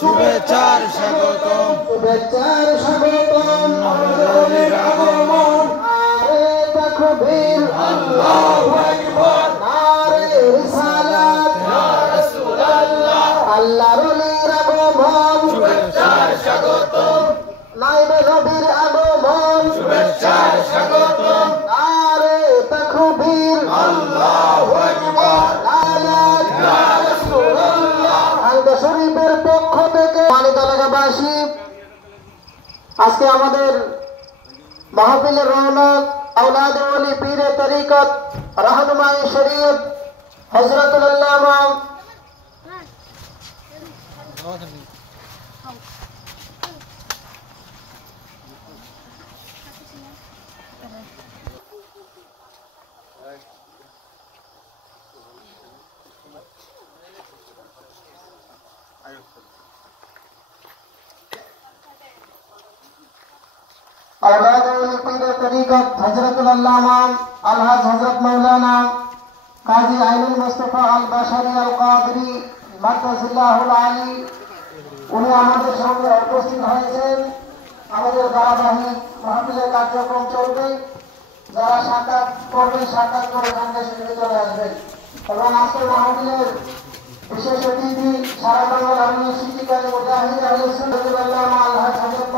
শুভেচ্ছার স্বাগতম তাকবীর আল্লাহু আকবার নারে রিসালাত ইয়া রাসূলুল্লাহ আল্লাহর ওলির আগমন শুভেচ্ছার স্বাগতম নাইবে নবীর আগমন শুভেচ্ছার স্বাগতম নারে তাকবীর আল্লাহু আকবার ইয়া রাসূলুল্লাহ আলদা শরীফের পক্ষ থেকে মানিত এলাকাবাসী আজকে আমাদের মাহফিলের রওনক औलाद वली पीर तरीकत रहनुमाई शरीयत हजरतुल अल्लामा औलाद वली पीर तरीकत हजरतुल अल्लामा अलहाज हजरत मौलाना काजी आइनुल मुस्तफा अल बशरी अल कादरी मदजिल्लाहुल आली উনি আমাদের সঙ্গে উপস্থিত হয়েছেন। আমাদের ধারাবাহিক মাহফিলের কার্যক্রম চলবে, যারা সাক্ষাৎ করবেন সাক্ষাৎ করে সঙ্গে সঙ্গে চলে আসবেন। এবং আজকের মাহফিলের বিশেষ অতিথি সারা বাংলার আমির সিদ্দিক আলী মুজাহিদ আলী সুন্নাতুল আল্লামা আলহাজ হযরত